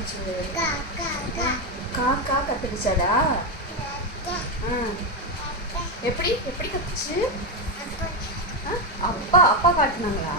பண்ணுச்சு காக்கா கத்துடுச்சாடா எப்படி? எப்படி கத்துச்சு? அப்பா அப்பா காட்டுனாங்களா?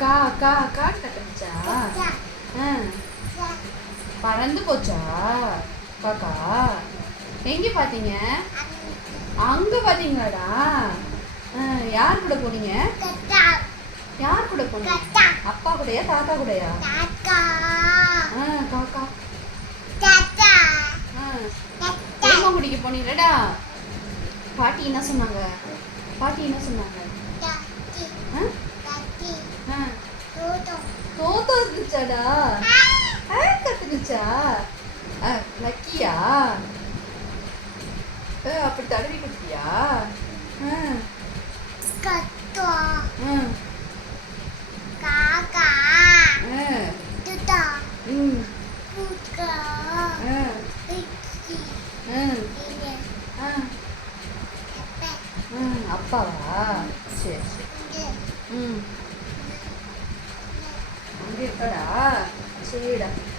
கா கா கா கத்துச்சா ஆ. பறந்து போச்சா? காக்கா எங்க பாத்தீங்க? அங்க பாத்தீங்களாடா? ஆ, யார் கூட போனீங்க? யார் கூட போனீங்க? அப்பா கூடயா தாத்தா கூடயா? ஆ காக்கா. ஆ. குடிக்க போனீங்களடா? பாட்டி என்ன சொன்னாங்க? பாட்டி என்ன சொன்னாங்க? ஆ கத்துனுச்சா லக்கியா அப்படி தடவி கொடுத்தியா Kakak, ஆ tuta, ம் buka,